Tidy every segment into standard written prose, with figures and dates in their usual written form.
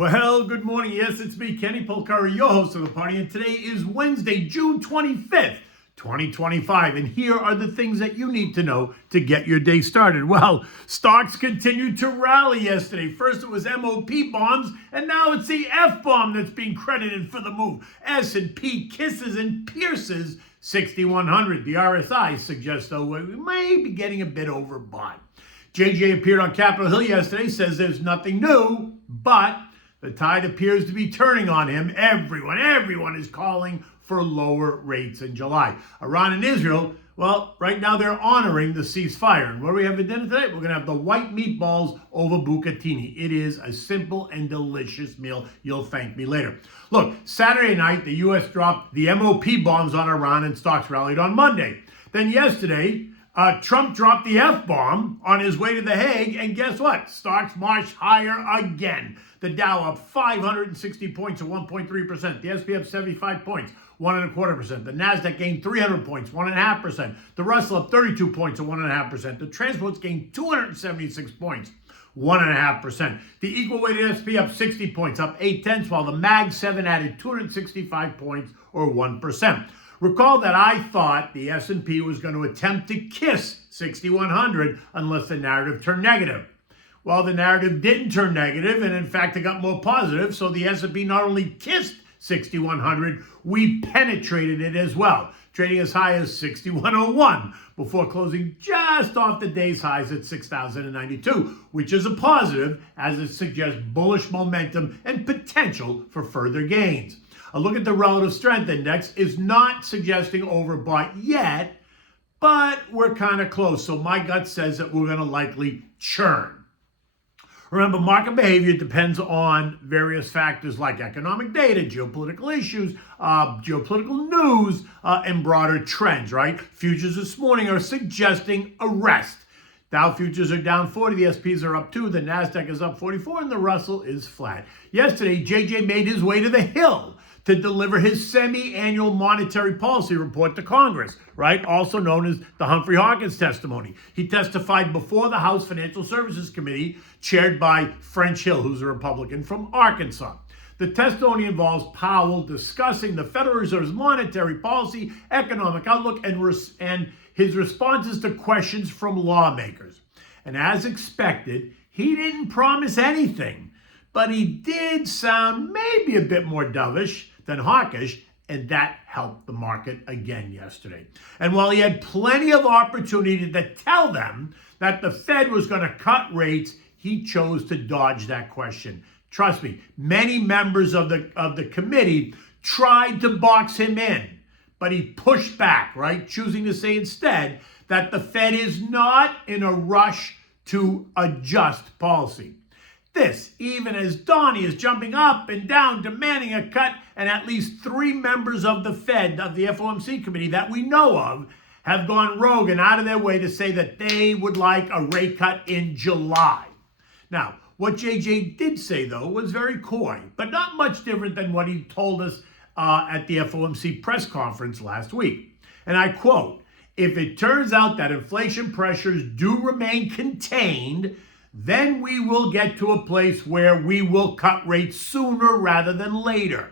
Well, good morning. Yes, it's me, Kenny Polcari, your host of the party, and today is Wednesday, June 25th, 2025, and here are the things that you need to know to get your day started. Well, stocks continued to rally yesterday. First it was MOP bombs, and now it's the F-bomb that's being credited for the move. S&P kisses and pierces 6,100. The RSI suggests, though, we may be getting a bit overbought. JJ appeared on Capitol Hill yesterday, says there's nothing new, but the tide appears to be turning on him. Everyone is calling for lower rates in July. Iran and Israel, well, right now they're honoring the ceasefire. And what do we have for dinner today? We're going to have the white meatballs over bucatini. It is a simple and delicious meal. You'll thank me later. Look, Saturday night, the U.S. dropped the MOP bombs on Iran and stocks rallied on Monday. Then yesterday, Trump dropped the F-bomb on his way to The Hague, and guess what? Stocks marched higher again. The Dow up 560 points, or 1.3%. The S&P up 75 points, 1.25%. The Nasdaq gained 300 points, 1.5%. The Russell up 32 points, or 1.5%. The transports gained 276 points, 1.5%. The equal-weighted S&P up 60 points, up 0.8, while the Mag 7 added 265 points, or 1%. Recall that I thought the S&P was going to attempt to kiss 6,100 unless the narrative turned negative. Well, the narrative didn't turn negative, and in fact, it got more positive. So the S&P not only kissed 6,100, we penetrated it as well, trading as high as 6,101 before closing just off the day's highs at 6,092, which is a positive as it suggests bullish momentum and potential for further gains. A look at the relative strength index is not suggesting overbought yet, but we're kind of close. So my gut says that we're going to likely churn. Remember, market behavior depends on various factors like economic data, geopolitical issues, geopolitical news, and broader trends, right? Futures this morning are suggesting a rest. Dow futures are down 40, the SPs are up 2, the Nasdaq is up 44, and the Russell is flat. Yesterday, JJ made his way to the Hill to deliver his semi-annual monetary policy report to Congress, right? Also known as the Humphrey Hawkins testimony. He testified before the House Financial Services Committee, chaired by French Hill, who's a Republican from Arkansas. The testimony involves Powell discussing the Federal Reserve's monetary policy, economic outlook, and his responses to questions from lawmakers. And as expected, he didn't promise anything, but he did sound maybe a bit more dovish than hawkish, and that helped the market again yesterday. And while he had plenty of opportunity to tell them that the Fed was going to cut rates, he chose to dodge that question. Trust me, many members of the committee tried to box him in, but he pushed back, right? Choosing to say instead that the Fed is not in a rush to adjust policy. This, even as Donnie is jumping up and down demanding a cut, and at least 3 members of the Fed, of the FOMC committee that we know of, have gone rogue and out of their way to say that they would like a rate cut in July. Now, what JJ did say, though, was very coy, but not much different than what he told us at the FOMC press conference last week. And I quote, "If it turns out that inflation pressures do remain contained, then we will get to a place where we will cut rates sooner rather than later.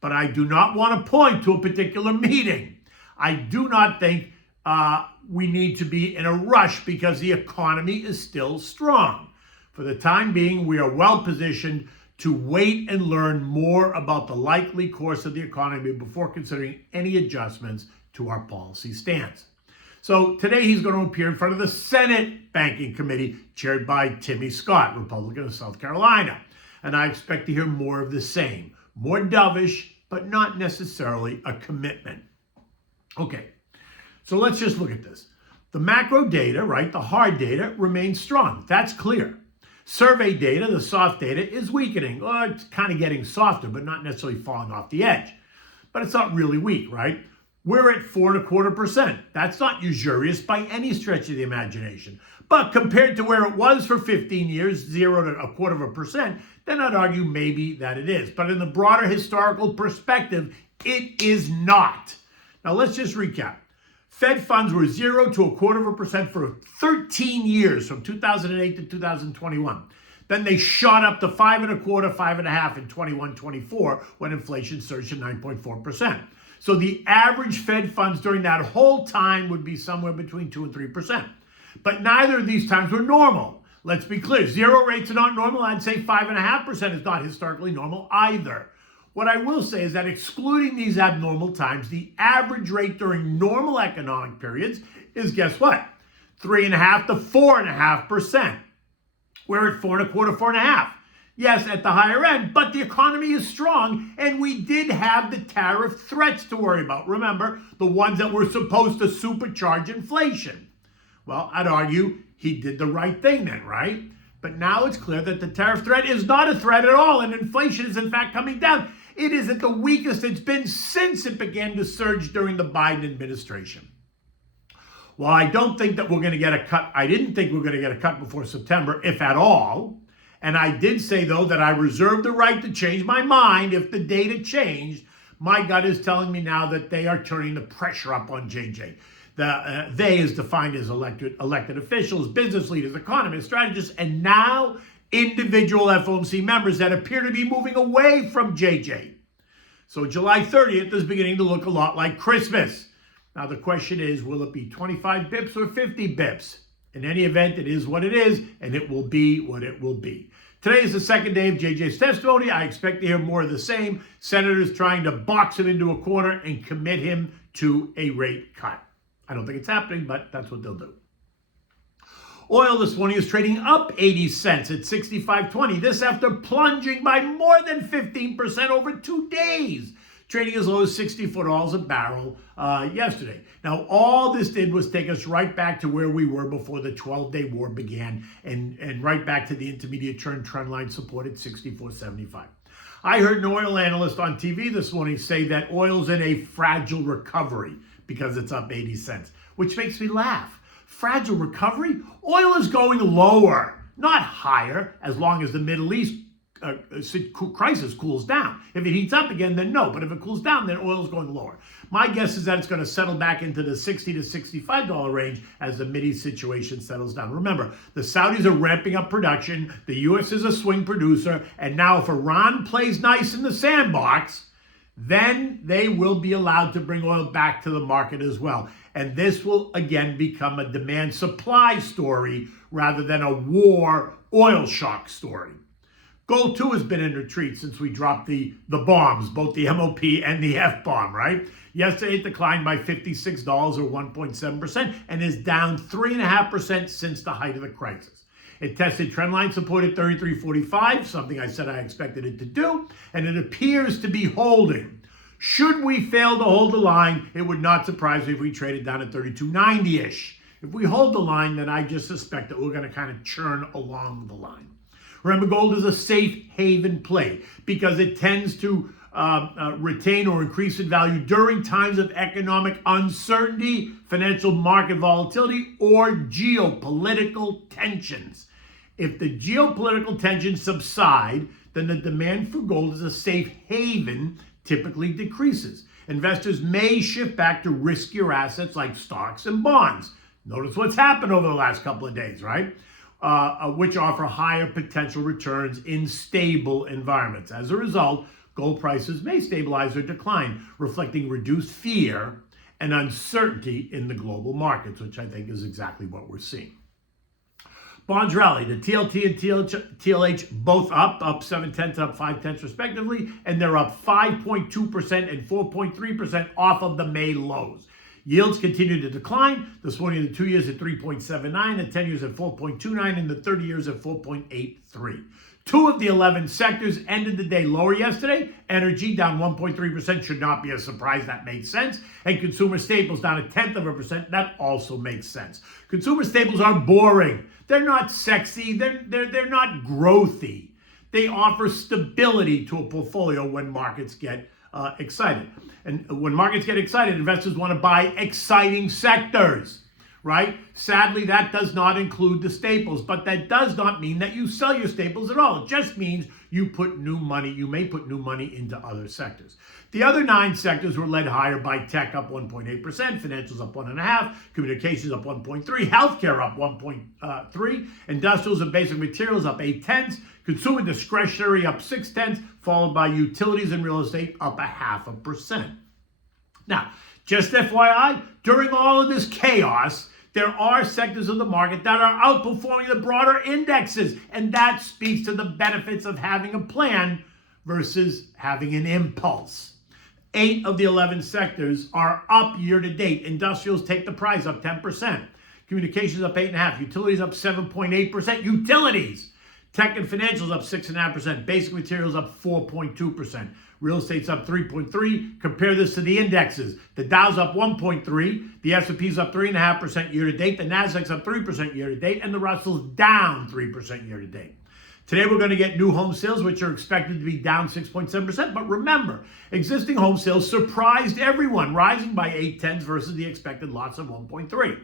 But I do not want to point to a particular meeting. I do not think we need to be in a rush because the economy is still strong. For the time being, we are well positioned to wait and learn more about the likely course of the economy before considering any adjustments to our policy stance." So today he's going to appear in front of the Senate Banking Committee, chaired by Timmy Scott, Republican of South Carolina. And I expect to hear more of the same. More dovish, but not necessarily a commitment. Okay, so let's just look at this. The macro data, right, the hard data, remains strong. That's clear. Survey data, the soft data, is weakening. Or it's kind of getting softer, but not necessarily falling off the edge. But it's not really weak, right? We're at 4.25%. That's not usurious by any stretch of the imagination. But compared to where it was for 15 years, 0.25%, then I'd argue maybe that it is. But in the broader historical perspective, it is not. Now let's just recap. Fed funds were 0 to 0.25% for 13 years, from 2008 to 2021. Then they shot up to 5.25%, 5.5% in 21-24 when inflation surged to 9.4%. So the average Fed funds during that whole time would be somewhere between 2 and 3%. But neither of these times were normal. Let's be clear, zero rates are not normal. I'd say 5.5% is not historically normal either. What I will say is that excluding these abnormal times, the average rate during normal economic periods is, guess what? 3.5% to 4.5%. We're at 4.25%, 4.5%. Yes, at the higher end, but the economy is strong, and we did have the tariff threats to worry about. Remember, the ones that were supposed to supercharge inflation. Well, I'd argue he did the right thing then, right? But now it's clear that the tariff threat is not a threat at all, and inflation is in fact coming down. It is at the weakest it's been since it began to surge during the Biden administration. Well, I don't think that we're going to get a cut. I didn't think we were going to get a cut before September, if at all. And I did say, though, that I reserve the right to change my mind if the data changed. My gut is telling me now that they are turning the pressure up on JJ. They is defined as elected officials, business leaders, economists, strategists, and now individual FOMC members that appear to be moving away from JJ. So July 30th is beginning to look a lot like Christmas. Now the question is, will it be 25 bips or 50 bips? In any event, it is what it is, and it will be what it will be. Today is the second day of JJ's testimony. I expect to hear more of the same. Senators trying to box him into a corner and commit him to a rate cut. I don't think it's happening, but that's what they'll do. Oil this morning is trading up 80 cents at 65.20. This after plunging by more than 15% over 2 days, trading as low as $64 a barrel yesterday. Now, all this did was take us right back to where we were before the 12-day war began, and right back to the intermediate trend line support at 64.75. I heard an oil analyst on TV this morning say that oil's in a fragile recovery because it's up 80 cents, which makes me laugh. Fragile recovery? Oil is going lower, not higher, as long as the Middle East crisis cools down. If it heats up again, then no. But if it cools down, then oil is going lower. My guess is that it's going to settle back into the $60 to $65 range as the Mideast situation settles down. Remember, the Saudis are ramping up production. The U.S. is a swing producer. And now if Iran plays nice in the sandbox, then they will be allowed to bring oil back to the market as well. And this will again become a demand-supply story rather than a war oil shock story. Gold, too, has been in retreat since we dropped the bombs, both the MOP and the F-bomb, right? Yesterday, it declined by $56 or 1.7% and is down 3.5% since the height of the crisis. It tested trendline support at 33.45, something I said I expected it to do, and it appears to be holding. Should we fail to hold the line, it would not surprise me if we traded down at 32.90-ish. If we hold the line, then I just suspect that we're going to kind of churn along the line. Remember, gold is a safe haven play because it tends to retain or increase in value during times of economic uncertainty, financial market volatility, or geopolitical tensions. If the geopolitical tensions subside, then the demand for gold as a safe haven typically decreases. Investors may shift back to riskier assets like stocks and bonds. Notice what's happened over the last couple of days, right? Which offer higher potential returns in stable environments. As a result, gold prices may stabilize or decline, reflecting reduced fear and uncertainty in the global markets, which I think is exactly what we're seeing. Bonds rallied. The TLT and TLH both up 0.7, up 0.5 respectively, and they're up 5.2% and 4.3% off of the May lows. Yields continue to decline. This morning, the 2 years at 3.79, the 10 years at 4.29, and the 30 years at 4.83. 2 of the 11 sectors ended the day lower yesterday. Energy down 1.3% should not be a surprise. That makes sense. And consumer staples down 0.1%. That also makes sense. Consumer staples are boring. They're not sexy. They're not growthy. They offer stability to a portfolio when markets get excited. And when markets get excited, investors want to buy exciting sectors. right? Sadly, that does not include the staples, but that does not mean that you sell your staples at all. It just means you may put new money into other sectors. The other 9 sectors were led higher by tech up 1.8%, financials up 1.5%, communications up 1.3%, healthcare up 1.3%, industrials and basic materials up 0.8%, consumer discretionary up 0.6%, followed by utilities and real estate up 0.5%. Now, just FYI, during all of this chaos, there are sectors of the market that are outperforming the broader indexes, and that speaks to the benefits of having a plan versus having an impulse. 8 of the 11 sectors are up year to date. Industrials take the prize up 10%. Communications up 8.5%. Utilities up 7.8%. Utilities. Tech and financials up 6.5%. Basic materials up 4.2%. Real estate's up 3.3%. Compare this to the indexes. The Dow's up 1.3%. The S&P's up 3.5% year to date. The Nasdaq's up 3% year to date. And the Russell's down 3% year to date. Today we're going to get new home sales, which are expected to be down 6.7%. But remember, existing home sales surprised everyone, rising by 0.8 versus the expected loss of 1.3%.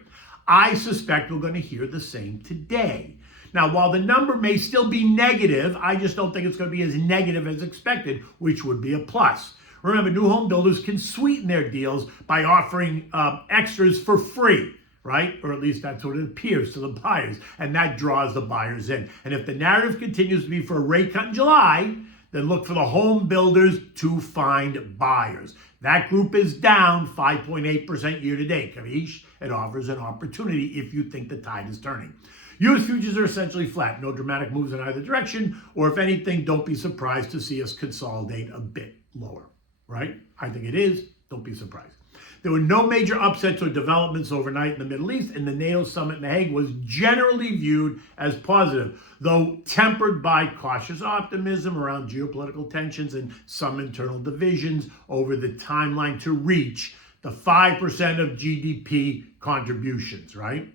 I suspect we're going to hear the same today. Now, while the number may still be negative, I just don't think it's going to be as negative as expected, which would be a plus. Remember, new home builders can sweeten their deals by offering extras for free, right? Or at least that's what it appears to the buyers, and that draws the buyers in. And if the narrative continues to be for a rate cut in July, then look for the home builders to find buyers. That group is down 5.8% year to date. Kavish, it offers an opportunity if you think the tide is turning. U.S. futures are essentially flat. No dramatic moves in either direction, or if anything, don't be surprised to see us consolidate a bit lower, right? I think it is. Don't be surprised. There were no major upsets or developments overnight in the Middle East, and the NATO summit in The Hague was generally viewed as positive, though tempered by cautious optimism around geopolitical tensions and some internal divisions over the timeline to reach the 5% of GDP contributions, right?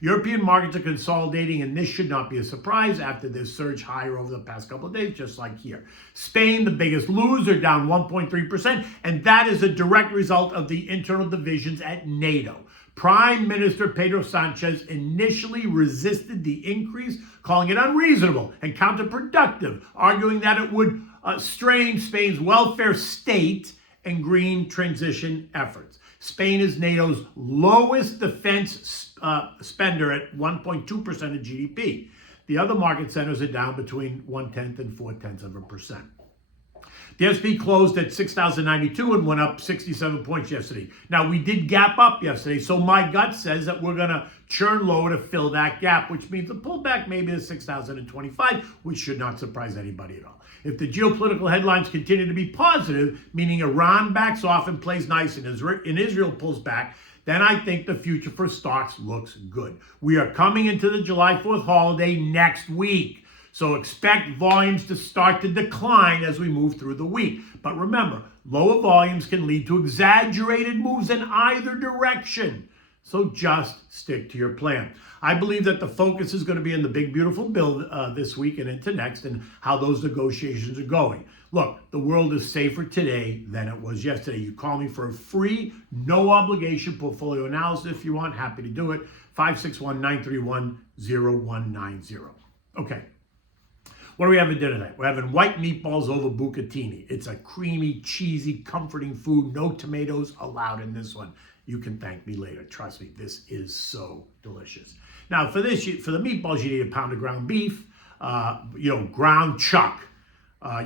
European markets are consolidating, and this should not be a surprise after this surge higher over the past couple of days, just like here. Spain, the biggest loser, down 1.3%, and that is a direct result of the internal divisions at NATO. Prime Minister Pedro Sanchez initially resisted the increase, calling it unreasonable and counterproductive, arguing that it would strain Spain's welfare state and green transition efforts. Spain is NATO's lowest defense spender at 1.2% of GDP. The other market centers are down between 0.1% and 0.4%. The S&P closed at 6,092 and went up 67 points yesterday. Now, we did gap up yesterday, so my gut says that we're going to churn lower to fill that gap, which means the pullback maybe to 6,025, which should not surprise anybody at all. If the geopolitical headlines continue to be positive, meaning Iran backs off and plays nice and Israel pulls back, then I think the future for stocks looks good. We are coming into the July 4th holiday next week, so expect volumes to start to decline as we move through the week. But remember, lower volumes can lead to exaggerated moves in either direction. So just stick to your plan. I believe that the focus is going to be in the big, beautiful bill this week and into next and how those negotiations are going. Look, the world is safer today than it was yesterday. You call me for a free, no obligation portfolio analysis if you want. Happy to do it. 561-931-0190. Okay. What do we have for dinner tonight? We're having white meatballs over bucatini. It's a creamy, cheesy, comforting food. No tomatoes allowed in this one. You can thank me later. Trust me, this is so delicious. Now, for the meatballs, you need a pound of ground beef, ground chuck.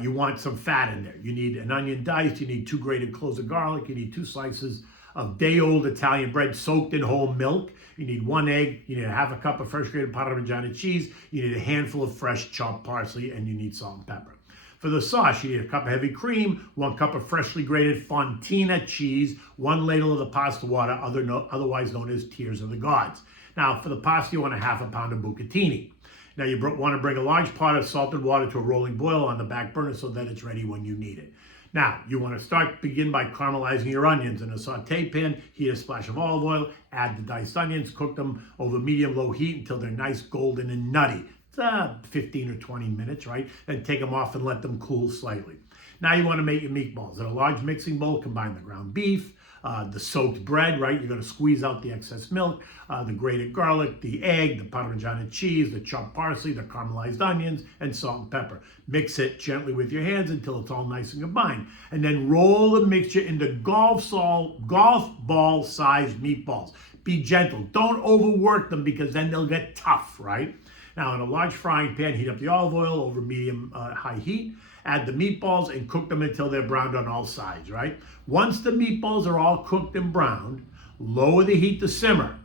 You want some fat in there. You need an onion diced. You need 2 grated cloves of garlic. You need 2 slices of day-old Italian bread soaked in whole milk. You need 1 egg. You need a half a cup of fresh grated Parmigiano cheese. You need a handful of fresh chopped parsley, and you need salt and pepper. For the sauce, you need a cup of heavy cream, 1 cup of freshly grated fontina cheese, 1 ladle of the pasta water, otherwise known as Tears of the Gods. Now, for the pasta, you want a half a pound of bucatini. Now, you want to bring a large pot of salted water to a rolling boil on the back burner so that it's ready when you need it. Now, you want to begin by caramelizing your onions. In a saute pan, heat a splash of olive oil, add the diced onions, cook them over medium-low heat until they're nice, golden, and nutty. 15 or 20 minutes, right? And take them off and let them cool slightly. Now you want to make your meatballs. In a large mixing bowl, combine the ground beef, the soaked bread, right? You're going to squeeze out the excess milk, the grated garlic, the egg, the Parmesan cheese, the chopped parsley, the caramelized onions, and salt and pepper. Mix it gently with your hands until it's all nice and combined. And then roll the mixture into golf ball sized meatballs. Be gentle. Don't overwork them because then they'll get tough, right? Now, in a large frying pan, heat up the olive oil over medium-high heat. Add the meatballs and cook them until they're browned on all sides, right? Once the meatballs are all cooked and browned, lower the heat to simmer.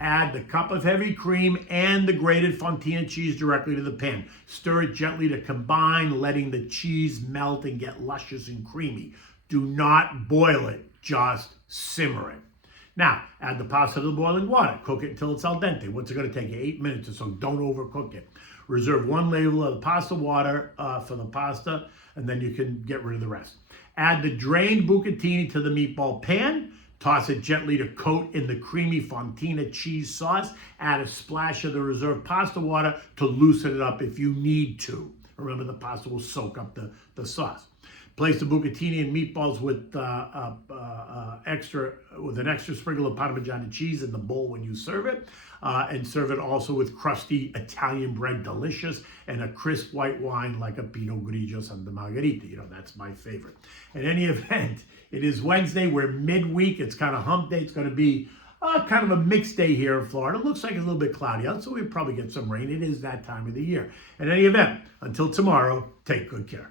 Add the cup of heavy cream and the grated fontina cheese directly to the pan. Stir it gently to combine, letting the cheese melt and get luscious and creamy. Do not boil it, just simmer it. Now, add the pasta to the boiling water. Cook it until it's al dente. What's it going to take you? 8 minutes or so. Don't overcook it. Reserve one ladle of the pasta water for the pasta, and then you can get rid of the rest. Add the drained bucatini to the meatball pan. Toss it gently to coat in the creamy fontina cheese sauce. Add a splash of the reserved pasta water to loosen it up if you need to. Remember, the pasta will soak up the sauce. Place the bucatini and meatballs with an extra sprinkle of Parmesan cheese in the bowl when you serve it, and serve it also with crusty Italian bread, delicious, and a crisp white wine like a Pinot Grigio Santa Margherita. You know, that's my favorite. In any event, it is Wednesday. We're midweek. It's kind of hump day. It's going to be kind of a mixed day here in Florida. It looks like it's a little bit cloudy out, so we'll probably get some rain. It is that time of the year. In any event, until tomorrow, take good care.